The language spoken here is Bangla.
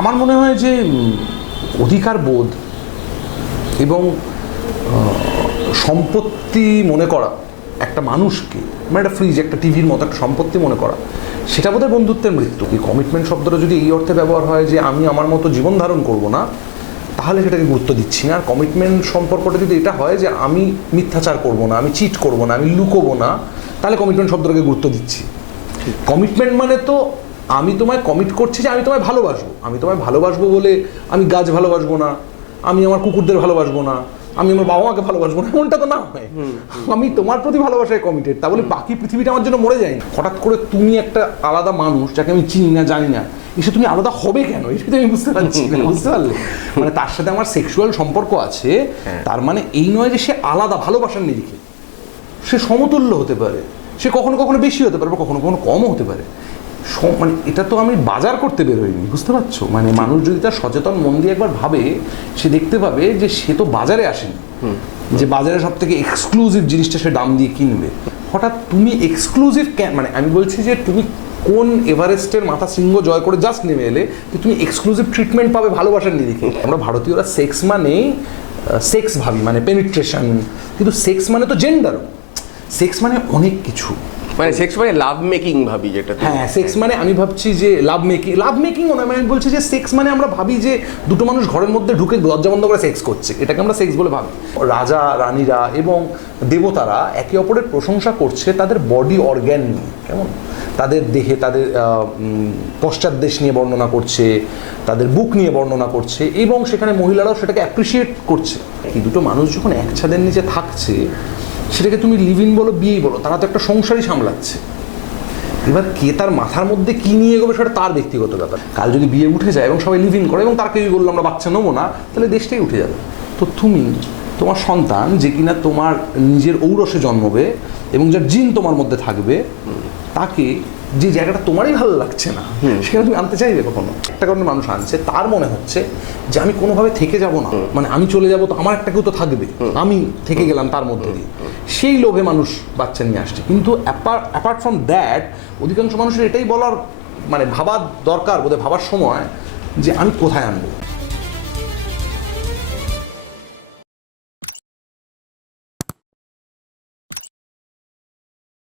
আমার মনে হয় যে অধিকার বোধ এবং সম্পত্তি মনে করা একটা মানুষকে মানে একটা ফ্রিজ একটা টিভির মতো একটা সম্পত্তি মনে করা সেটা বোধহয় বন্ধুত্বের মৃত্যু। কি কমিটমেন্ট শব্দটা যদি এই অর্থে ব্যবহার হয় যে আমি আমার মতো জীবন ধারণ করব না তাহলে সেটাকে গুরুত্ব দিচ্ছি না। আর কমিটমেন্ট সম্পর্কটা যদি এটা হয় যে আমি মিথ্যাচার করব না আমি চিট করব না আমি লুকোবো না তাহলে কমিটমেন্ট শব্দটাকে গুরুত্ব দিচ্ছি। কমিটমেন্ট মানে তো আমি তোমায় কমিট করছি যে আমি তোমায় ভালোবাসবো। আমি তোমায় ভালোবাসবো বলে আমি গাছ ভালোবাসবো না আমি আমার কুকুরদের ভালোবাসবো না আমি আমার বাবা মাকে ভালোবাসবো না এমনটা তো না হয়। আমি তোমার প্রতি ভালোবাসায় কমিটেড তা বলে বাকি পৃথিবীটা আমার জন্য মরে যায় না হঠাৎ করে তুমি একটা আলাদা মানুষ যাকে আমি চিনি না জানি না এসে তুমি আলাদা হবে কেন? এটা তো আমি বুঝতে পারছি বুঝতে পারলে? মানে তার সাথে আমার সেক্সুয়াল সম্পর্ক আছে তার মানে এই নয় যে সে আলাদা ভালোবাসার নিরিখে। সে সমতুল্য হতে পারে। সে কখনো কখনো বেশি হতে পারে বা কখনো কখনো কমও হতে পারে। মানে এটা তো আমি বাজার করতে বেরোইনি বুঝতে পারছ? মানে মানুষ যদি তার সচেতন মন দিয়ে একবার ভাবে সে দেখতে পাবে যে সে তো বাজারে আসেনি। যে বাজারে সব থেকে এক্সক্লুসিভ জিনিসটা সে দাম দিয়ে কিনবে। হঠাৎ তুমি এক্সক্লুসিভ মানে আমি বলছি যে তুমি কোন এভারেস্টের মাথা শৃঙ্গ জয় করে জাস্ট নেমে এলে যে তুমি এক্সক্লুসিভ ট্রিটমেন্ট পাবে ভালোবাসার নিরিখে। আমরা ভারতীয়রা সেক্স মানে সেক্স ভাবি মানে পেনিট্রেশন কিন্তু সেক্স মানে তো জেন্ডারও সেক্স মানে অনেক কিছু। মানে সেক্স মানে লাভ মেকিং ভাবি যেটা হ্যাঁ সেক্স মানে আমি ভাবছি যে লাভ মেকিং লাভ মেকিং নয় মানে আমি বলছি যে সেক্স মানে আমরা ভাবি যে দুটো মানুষ ঘরের মধ্যে ঢুকে দরজা বন্ধ করে সেক্স করছে। এটাকে আমরা সেক্স বলে ভাবি। রাজা রানীরা এবং দেবতারা একে অপরের প্রশংসা করছে তাদের বডি অর্গ্যান নিয়ে কেমন? তাদের দেহে তাদের আহ, উম, পশ্চাৎদেশ নিয়ে বর্ণনা করছে তাদের বুক নিয়ে বর্ণনা করছে এবং সেখানে মহিলারাও সেটাকে অ্যাপ্রিসিয়েট করছে। এই দুটো মানুষ যখন এক ছাদের নিচে থাকছে সেটাকে তুমি লিভ ইন বলো বিয়েই বলো, তারা তো একটা সংসারই সামলাচ্ছে। এবার কে তার মাথার মধ্যে কি নিয়ে এগোবে সেটা তার ব্যক্তিগত ব্যাপার। কাল যদি বিয়ে উঠে যায় এবং সবাই লিভ ইন করে এবং তাকেই বলল, আমরা বাচ্চা নেব না, তাহলে দেশটাই উঠে যাবে। তো তুমি, তোমার সন্তান যে কিনা তোমার নিজের ঔরসে জন্মবে এবং যার জিন তোমার মধ্যে থাকবে, তাকে যে জায়গাটা তোমারই ভালো লাগছে না সেখানে তুমি আনতে চাইবে কখনো? একটা কারণে মানুষ আনছে। তার মনে হচ্ছে যে আমি কোনোভাবে থেকে যাব না। মানে আমি চলে যাব তো আমার একটা কেউ তো থাকবে। আমি থেকে গেলাম তার মধ্যে দিয়ে। সেই লোভে মানুষ বাচ্চা নিয়ে আসছে। কিন্তু অ্যাপার্ট ফ্রম দ্যাট অধিকাংশ মানুষের এটাই বলার মানে ভাবার দরকার বোধহয় ভাবার সময় যে আমি কোথায় আনব?